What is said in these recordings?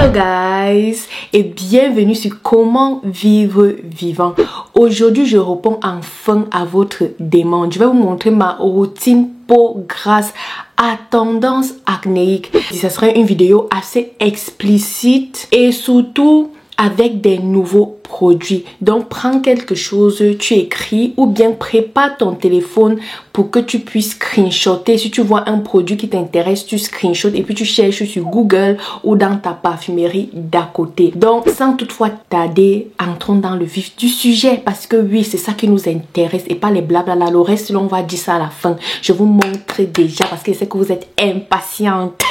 Hello guys et bienvenue sur Comment vivre vivant. Aujourd'hui je réponds enfin à votre demande. Je vais vous montrer ma routine peau grasse à tendance acnéique. Ça serait une vidéo assez explicite et surtout avec des nouveaux produits. Donc prends quelque chose, tu écris ou bien prépare ton téléphone pour que tu puisses screenshotter. Si tu vois un produit qui t'intéresse, tu screenshots et puis tu cherches sur Google ou dans ta parfumerie d'à côté. Donc sans toutefois tarder, entrons dans le vif du sujet parce que oui, c'est ça qui nous intéresse et pas les blabla. Le reste, on va dire ça à la fin. Je vous montre déjà parce que je sais que vous êtes impatiente.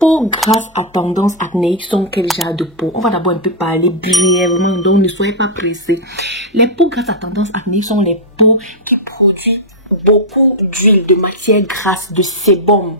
Peau grasse à tendance acnéique sont quel genre de peau? On va d'abord un peu parler brièvement, donc ne soyez pas pressés. Les peaux grasses à tendance acnéique sont les peaux qui produisent beaucoup d'huile, de matière grasse, de sébum.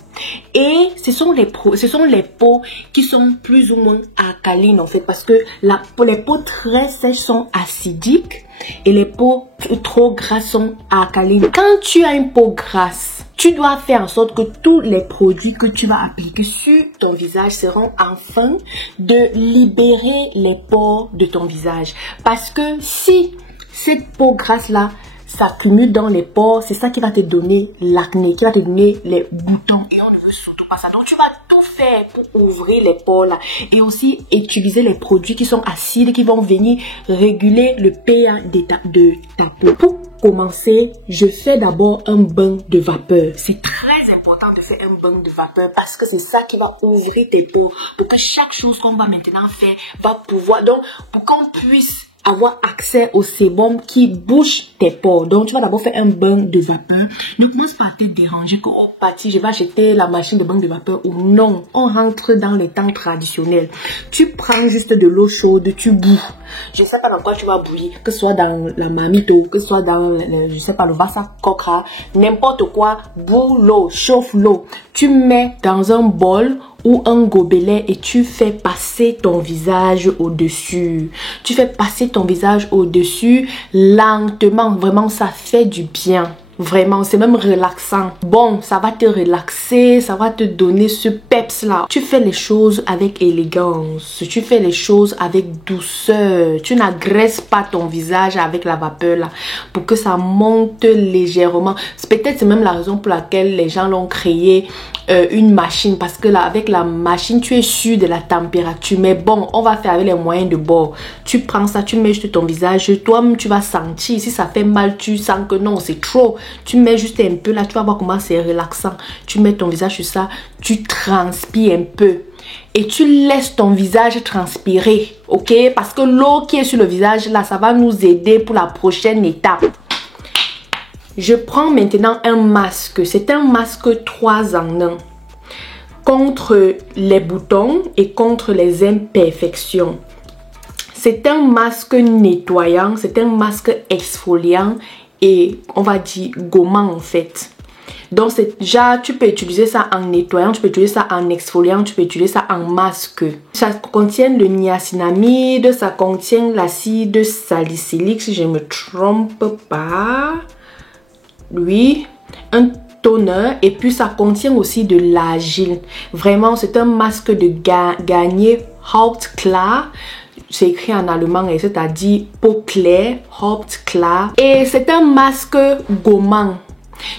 Et ce sont les peaux qui sont plus ou moins alcalines en fait, parce que les peaux très sèches sont acidiques et les peaux trop grasses sont alcalines. Quand tu as une peau grasse, tu dois faire en sorte que tous les produits que tu vas appliquer sur ton visage seront enfin de libérer les pores de ton visage. Parce que si cette peau grasse là s'accumule dans les pores, c'est ça qui va te donner l'acné, qui va te donner les boutons. Et on ne veut surtout pas ça. Donc tu vas tout faire pour ouvrir les pores là. Et aussi utiliser les produits qui sont acides, qui vont venir réguler le pH de ta peau. Pour commencer, je fais d'abord un bain de vapeur. C'est très important de faire un bain de vapeur parce que c'est ça qui va ouvrir tes pores pour que chaque chose qu'on va maintenant faire va pouvoir, donc pour qu'on puisse avoir accès au sébum qui bouche tes pores. Donc tu vas d'abord faire un bain de vapeur. Ne commence pas à te déranger que oh parti je vais acheter la machine de bain de vapeur ou non. On rentre dans les temps traditionnels. Tu prends juste de l'eau chaude, tu boues. Je sais pas dans quoi tu vas bouillir, que ce soit dans la marmite, que ce soit dans je sais pas le vasa coca, n'importe quoi. Boue l'eau, chauffe l'eau. Tu mets dans un bol ou un gobelet et tu fais passer ton visage au-dessus. Tu fais passer ton visage au-dessus lentement. Vraiment, ça fait du bien. Vraiment, c'est même relaxant. Bon, ça va te relaxer, ça va te donner ce peps là. Tu fais les choses avec élégance, tu fais les choses avec douceur. Tu n'agresses pas ton visage avec la vapeur là pour que ça monte légèrement. Peut-être c'est même la raison pour laquelle les gens l'ont créé une machine, parce que là avec la machine tu es sûr de la température. Mais bon, on va faire avec les moyens de bord. Tu prends ça, tu mets sur ton visage, toi-même tu vas sentir. Si ça fait mal, tu sens que non, c'est trop. Tu mets juste un peu là, tu vas voir comment c'est relaxant. Tu mets ton visage sur ça, tu transpires un peu et tu laisses ton visage transpirer, ok? Parce que l'eau qui est sur le visage là, ça va nous aider pour la prochaine étape. Je prends maintenant un masque. C'est un masque 3 en 1 contre les boutons et contre les imperfections. C'est un masque nettoyant, c'est un masque exfoliant et on va dire gommant en fait. Donc c'est déjà, tu peux utiliser ça en nettoyant, tu peux utiliser ça en exfoliant, tu peux utiliser ça en masque. Ça contient le niacinamide, ça contient l'acide salicylique si je ne me trompe pas. Oui, un toner et puis ça contient aussi de l'argile. Vraiment, c'est un masque de Garnier Hauptklar. C'est écrit en allemand et c'est-à-dire peau claire, Hauptklar. Et c'est un masque gommant.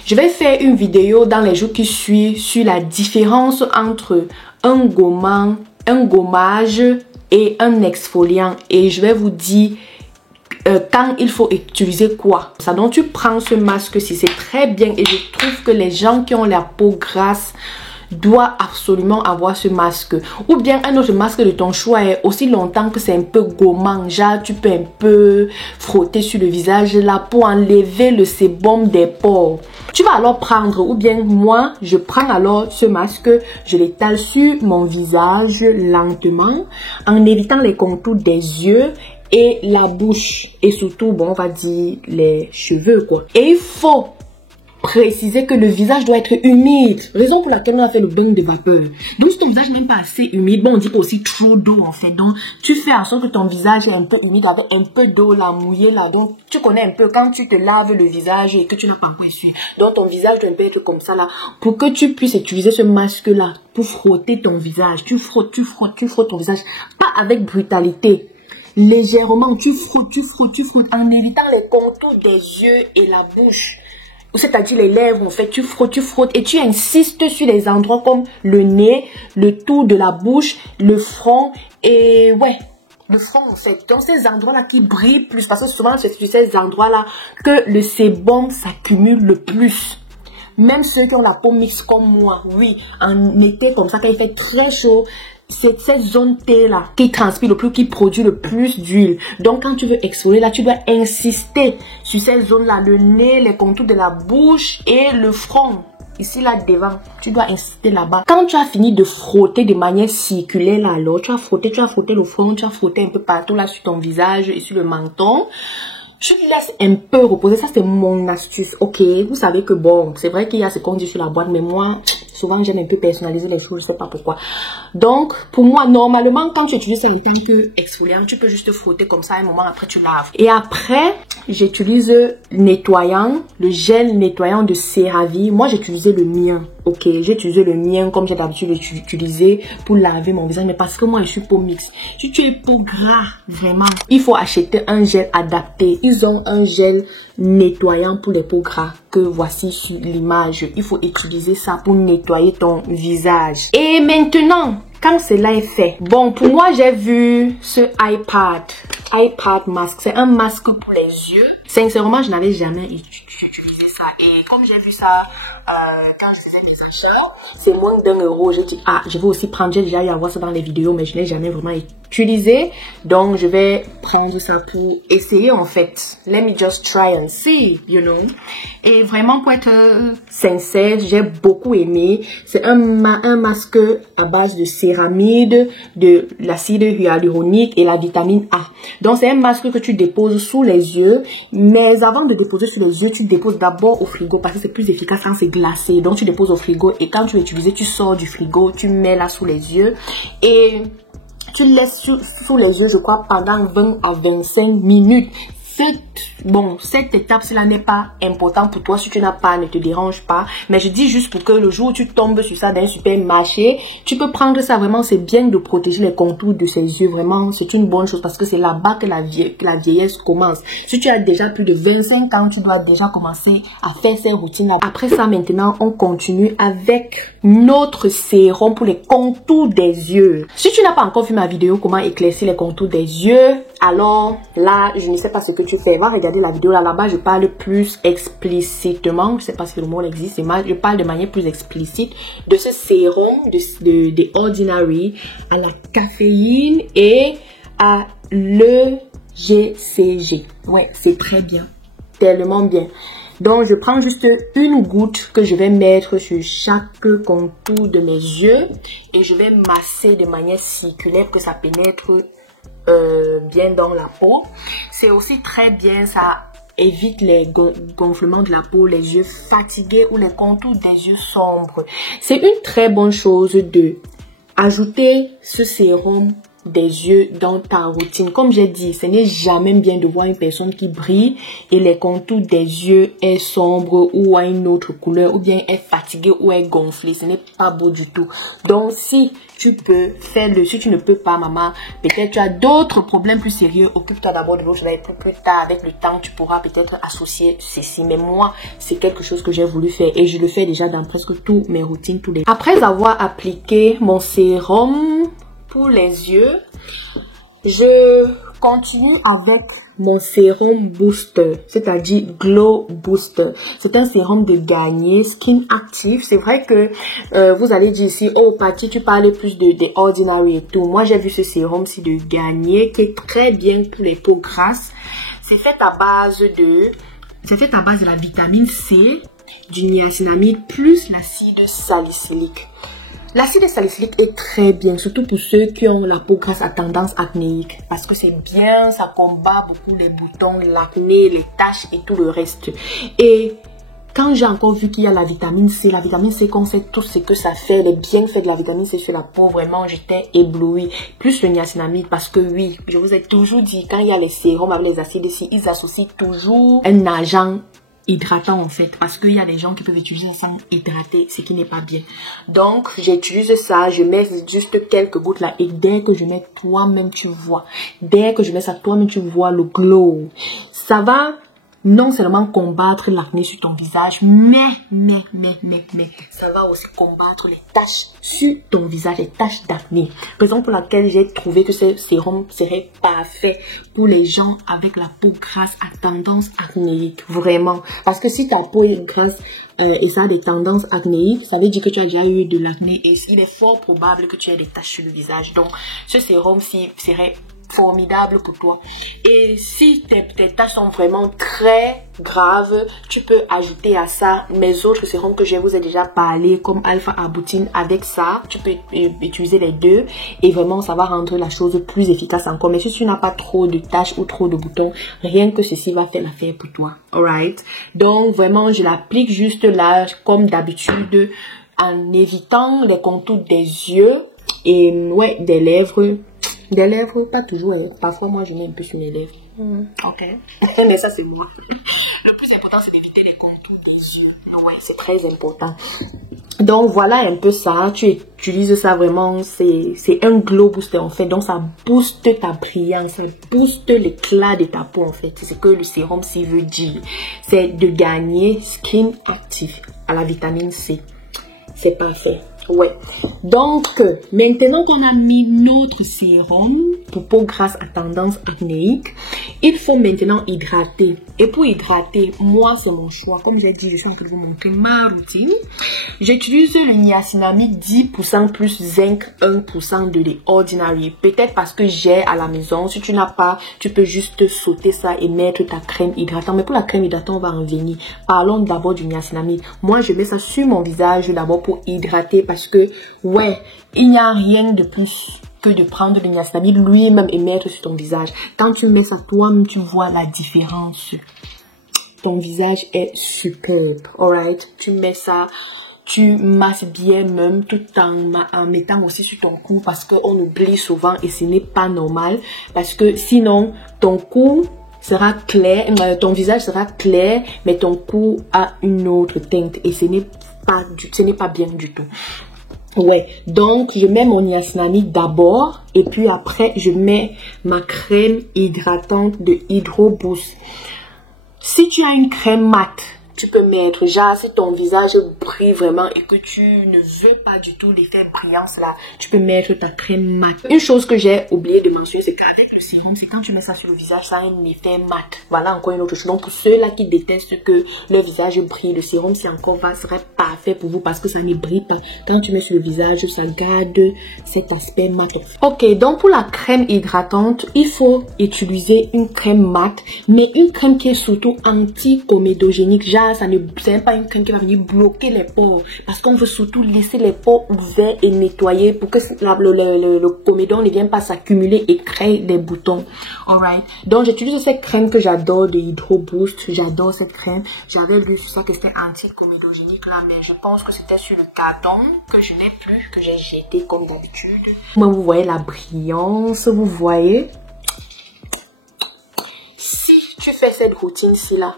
Je vais faire une vidéo dans les jours qui suivent sur la différence entre un gommant, un gommage et un exfoliant. Et je vais vous dire quand il faut utiliser quoi. Ça, donc tu prends ce masque-ci, c'est très bien et je trouve que les gens qui ont la peau grasse doivent absolument avoir ce masque. Ou bien un autre masque de ton choix, est aussi longtemps que c'est un peu gommant. Genre tu peux un peu frotter sur le visage là pour enlever le sébum des pores. Tu vas alors prendre, ou bien moi je prends alors ce masque, je l'étale sur mon visage lentement en évitant les contours des yeux et la bouche et surtout bon on va dire les cheveux quoi. Et il faut préciser que le visage doit être humide. Raison pour laquelle on a fait le bain de vapeur. Donc, si ton visage n'est même pas assez humide, bon, on dit aussi trop d'eau, en fait. Donc, tu fais en sorte que ton visage est un peu humide avec un peu d'eau là, mouillée là. Donc, tu connais un peu quand tu te laves le visage et que tu n'as pas encore essuyé. Donc, ton visage doit un peu être comme ça là. Pour que tu puisses utiliser ce masque là pour frotter ton visage. Tu frottes ton visage. Pas avec brutalité. Légèrement, tu frottes en évitant les contours des yeux et la bouche. C'est-à-dire les lèvres, en fait, tu frottes et tu insistes sur les endroits comme le nez, le tour de la bouche, le front et ouais, le front en fait. Donc ces endroits-là qui brillent plus parce que souvent c'est sur ces endroits-là que le sébum s'accumule le plus. Même ceux qui ont la peau mixte comme moi, oui, en été comme ça, quand il fait très chaud, c'est cette zone T là qui transpire le plus, qui produit le plus d'huile. Donc quand tu veux exfolier là, tu dois insister sur ces zones là, le nez, les contours de la bouche et le front. Ici là devant, tu dois insister là-bas. Quand tu as fini de frotter de manière circulaire là, alors tu as frotté le front, tu as frotté un peu partout là sur ton visage et sur le menton. Tu laisses un peu reposer. Ça, c'est mon astuce. Ok, vous savez que bon, c'est vrai qu'il y a ce qu'on dit sur la boîte, mais moi, souvent, j'aime un peu personnaliser les choses. Je sais pas pourquoi. Donc, pour moi, normalement, quand tu utilises ça en tant que exfoliant, tu peux juste frotter comme ça un moment. Après, tu laves. Et après, j'utilise nettoyant, le gel nettoyant de CeraVe. Moi, j'utilisais le mien. Ok, j'ai utilisé le mien comme j'ai d'habitude d'utiliser pour laver mon visage. Mais parce que moi, je suis peau mixte. Si tu es peau gras, vraiment, il faut acheter un gel adapté. Ils ont un gel nettoyant pour les peaux gras que voici sur l'image. Il faut utiliser ça pour nettoyer ton visage. Et maintenant, quand cela est fait, bon, pour moi, j'ai vu ce iPad masque. C'est un masque pour les yeux. Sincèrement, je n'avais jamais utilisé ça. Et comme j'ai vu ça, quand je faisais mes achats, c'est moins d'1 €. J'ai dit, ah, je vais aussi prendre, j'ai déjà eu à voir ça dans les vidéos, mais je n'ai jamais vraiment utilisé. Donc, je vais prendre ça pour essayer, en fait. Let me just try and see, you know. Et vraiment, pour être sincère, j'ai beaucoup aimé. C'est un masque à base de céramide, de l'acide hyaluronique et la vitamine A. Donc, c'est un masque que tu déposes sous les yeux. Mais avant de déposer sur les yeux, tu déposes d'abord au frigo parce que c'est plus efficace quand c'est glacé. Donc, tu déposes au frigo et quand tu veux utiliser, tu sors du frigo, tu mets là sous les yeux et tu laisses sous les yeux, je crois, pendant 20 à 25 minutes. Cette étape, cela n'est pas important pour toi. Si tu n'as pas, ne te dérange pas. Mais je dis juste pour que le jour où tu tombes sur ça dans un supermarché, tu peux prendre ça. Vraiment, c'est bien de protéger les contours de ses yeux. Vraiment, c'est une bonne chose parce que c'est là-bas que la vieillesse commence. Si tu as déjà plus de 25 ans, tu dois déjà commencer à faire ces routines-là. Après ça, maintenant, on continue avec notre sérum pour les contours des yeux. Si tu n'as pas encore vu ma vidéo comment éclaircir les contours des yeux, alors là, je ne sais pas ce que tu fais. Va regarder la vidéo là-bas, je parle plus explicitement. Je ne sais pas si le mot existe, mais je parle de manière plus explicite de ce sérum de Ordinary à la caféine et à l'EGCG. Ouais, c'est très bien. Tellement bien. Donc, je prends juste une goutte que je vais mettre sur chaque contour de mes yeux et je vais masser de manière circulaire pour que ça pénètre bien dans la peau. C'est aussi très bien, ça évite les gonflements de la peau, les yeux fatigués ou les contours des yeux sombres. C'est une très bonne chose de ajouter ce sérum des yeux dans ta routine. Comme j'ai dit, ce n'est jamais bien de voir une personne qui brille et les contours des yeux est sombre ou a une autre couleur ou bien est fatigué ou est gonflé. Ce n'est pas beau du tout. Donc si tu peux faire si tu ne peux pas, maman, peut-être tu as d'autres problèmes plus sérieux, occupe-toi d'abord de l'autre. Plus tard, avec le temps, tu pourras peut-être associer ceci. Mais moi, c'est quelque chose que j'ai voulu faire et je le fais déjà dans presque toutes mes routines tous les jours. Après avoir appliqué mon sérum pour les yeux, je continue avec mon sérum booster, c'est-à-dire Glow Booster. C'est un sérum de Garnier Skin Active. C'est vrai que vous allez dire ici, oh Patty, tu parles plus de Ordinary et tout. Moi, j'ai vu ce sérum-ci de Garnier qui est très bien pour les peaux grasses. C'est fait à base de la vitamine C, du niacinamide plus l'acide salicylique. L'acide salicylique est très bien, surtout pour ceux qui ont la peau grasse à tendance acnéique. Parce que c'est bien, ça combat beaucoup les boutons, l'acné, les taches et tout le reste. Et quand j'ai encore vu qu'il y a la vitamine C, qu'on sait tout ce que ça fait, les bienfaits de la vitamine C sur la peau, vraiment, j'étais éblouie. Plus le niacinamide, parce que oui, je vous ai toujours dit, quand il y a les sérums avec les acides ici, ils associent toujours un agent hydratant en fait, parce qu'il y a des gens qui peuvent utiliser ça sans hydrater, ce qui n'est pas bien. Donc j'utilise ça, je mets juste quelques gouttes là, et dès que je mets, toi-même tu vois, dès que je mets ça, toi-même tu vois le glow. Ça va non seulement combattre l'acné sur ton visage, mais ça va aussi combattre les taches sur ton visage, les taches d'acné. Raison pour laquelle j'ai trouvé que ce sérum serait parfait pour les gens avec la peau grasse à tendance acnéique, vraiment. Parce que si ta peau est grasse et ça a des tendances acnéiques, ça veut dire que tu as déjà eu de l'acné et il est fort probable que tu aies des taches sur le visage. Donc ce sérum-ci serait formidable pour toi. Et si tes tâches sont vraiment très graves, tu peux ajouter à ça mes autres sérums que je vous ai déjà parlé, comme Alpha Arbutin. Avec ça, tu peux utiliser les deux et vraiment ça va rendre la chose plus efficace encore. Mais si tu n'as pas trop de taches ou trop de boutons, rien que ceci va faire l'affaire pour toi. Alright? Donc vraiment, je l'applique juste là, comme d'habitude, en évitant les contours des yeux et ouais, des lèvres. Des lèvres, pas toujours. Parfois, moi, je mets un peu sur mes lèvres. Ok. Mais ça, c'est moi. Le plus important, c'est d'éviter les contours des yeux. Ouais, c'est très important. Donc, voilà un peu ça. Tu utilises ça vraiment. C'est un glow booster, en fait. Donc, ça booste ta brillance. Ça booste l'éclat de ta peau, en fait. C'est ce que le sérum C veut dire. C'est de gagner Skin Active à la vitamine C. C'est parfait. Ouais. Donc, maintenant qu'on a mis notre sérum pour peau grasse à tendance acnéique, il faut maintenant hydrater. Et pour hydrater, moi, c'est mon choix. Comme j'ai dit, je suis en train de vous montrer ma routine. J'utilise le niacinamide 10% plus zinc 1% de l'ordinary. Peut-être parce que j'ai à la maison. Si tu n'as pas, tu peux juste sauter ça et mettre ta crème hydratante. Mais pour la crème hydratante, on va en venir. Parlons d'abord du niacinamide. Moi, je mets ça sur mon visage d'abord pour hydrater parce que, ouais, il n'y a rien de plus que de prendre le niacinamide lui-même et mettre sur ton visage. Quand tu mets ça toi-même, tu vois la différence. Ton visage est superbe, alright? Tu mets ça, tu masses bien même tout en mettant aussi sur ton cou parce qu'on oublie souvent et ce n'est pas normal parce que sinon ton cou sera clair, ton visage sera clair mais ton cou a une autre teinte et ce n'est pas bien du tout. Ouais, donc je mets mon niacinamide d'abord et puis après je mets ma crème hydratante de Hydro Boost. Si tu as une crème mate, tu peux mettre, genre si ton visage brille vraiment et que tu ne veux pas du tout l'effet brillance là, tu peux mettre ta crème mat. Une chose que j'ai oublié de mentionner, c'est qu'avec le sérum, c'est quand tu mets ça sur le visage, ça a un effet mat. Voilà encore une autre chose. Donc pour ceux-là qui détestent que leur visage brille, le sérum c'est encore serait parfait pour vous parce que ça ne brille pas. Quand tu mets sur le visage, ça garde cet aspect mat. Ok, donc pour la crème hydratante, il faut utiliser une crème mat, mais une crème qui est surtout anti-comédogénique. Genre ça n'est pas une crème qui va venir bloquer les pores parce qu'on veut surtout laisser les pores ouverts et nettoyer pour que le comédon ne vienne pas s'accumuler et créer des boutons. Alright. Donc j'utilise cette crème que j'adore de Hydro Boost. J'adore cette crème. J'avais lu sur ça que c'était anti-comédogénique là, mais je pense que c'était sur le carton que je n'ai plus, que j'ai jeté comme d'habitude. Moi vous voyez la brillance, vous voyez. Si tu fais cette routine-ci là,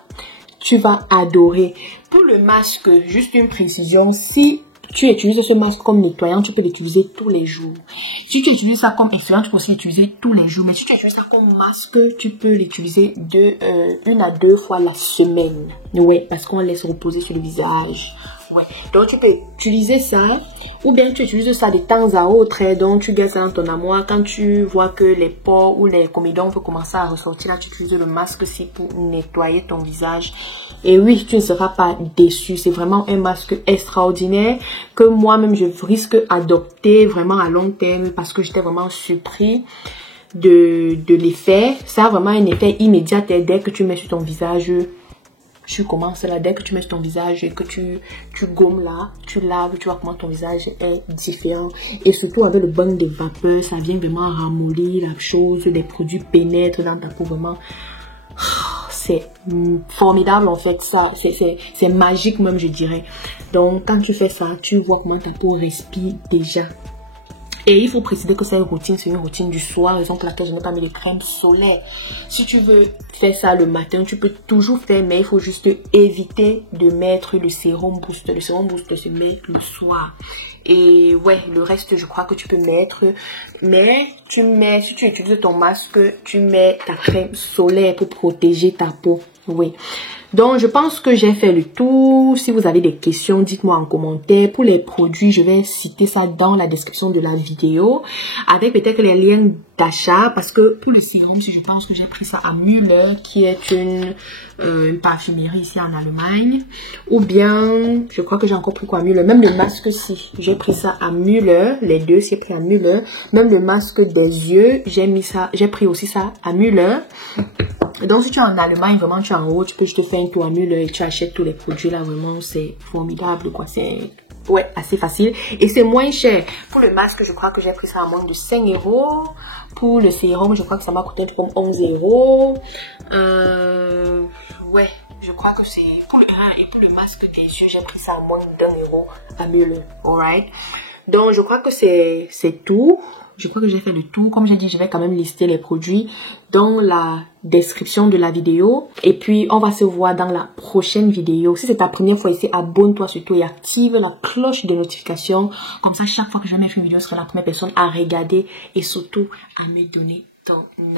tu vas adorer. Pour le masque, juste une précision, si tu utilises ce masque comme nettoyant, tu peux l'utiliser tous les jours. Si tu utilises ça comme exfoliant, tu peux aussi l'utiliser tous les jours. Mais si tu utilises ça comme masque, tu peux l'utiliser une à deux fois la semaine. Ouais, parce qu'on laisse reposer sur le visage. Ouais, donc tu peux utiliser ça ou bien tu utilises ça de temps à autre. Donc tu gardes ça dans ton armoire. Quand tu vois que les pores ou les comédons vont commencer à ressortir, là tu utilises le masque aussi pour nettoyer ton visage. Et oui, tu ne seras pas déçu. C'est vraiment un masque extraordinaire que moi-même je risque d'adopter vraiment à long terme parce que j'étais vraiment surpris de l'effet. Ça a vraiment un effet immédiat dès que tu mets sur ton visage. Tu commences là, dès que tu mets sur ton visage et que tu gommes là, tu laves, tu vois comment ton visage est différent. Et surtout avec le bain de vapeur, ça vient vraiment ramollir la chose, les produits pénètrent dans ta peau vraiment. c'est formidable en fait, ça, c'est magique même, je dirais. Donc, quand tu fais ça, tu vois comment ta peau respire déjà. Et il faut préciser que cette routine, c'est une routine du soir, raison pour laquelle je n'ai pas mis de crème solaire. Si tu veux faire ça le matin, tu peux toujours faire, mais il faut juste éviter de mettre le sérum booster. Le sérum booster se met le soir. Et ouais, le reste, je crois que tu peux mettre. Mais si tu utilises ton masque, tu mets ta crème solaire pour protéger ta peau. Oui. Donc, je pense que j'ai fait le tour. Si vous avez des questions, dites-moi en commentaire. Pour les produits, je vais citer ça dans la description de la vidéo. Avec peut-être les liens d'achat. Parce que pour le sérum, je pense que j'ai pris ça à Müller, qui est une parfumerie ici en Allemagne. Ou bien, je crois que j'ai encore pris quoi à Müller. Même le masque aussi. J'ai pris ça à Müller. Les deux, c'est pris à Müller. Même le masque des yeux, j'ai pris aussi ça à Müller. Donc, si tu es en Allemagne, vraiment, tu es en haut, tu peux juste faire un tour à Müller et tu achètes tous les produits là. Vraiment, c'est formidable, quoi. C'est, ouais, assez facile. Et c'est moins cher. Pour le masque, je crois que j'ai pris ça à moins de 5 €. Pour le sérum, je crois que ça m'a coûté un peu comme 11 €. Ouais, je crois que c'est pour le et pour le masque des yeux, j'ai pris ça à moins d'1 € à Müller. Alright. Donc, je crois que c'est tout. Je crois que j'ai fait le tour. Comme j'ai dit, je vais quand même lister les produits dans la description de la vidéo. Et puis, on va se voir dans la prochaine vidéo. Si c'est ta première fois ici, abonne-toi surtout et active la cloche de notification. Comme ça, chaque fois que je mets une vidéo, tu seras la première personne à regarder et surtout à me donner ton avis.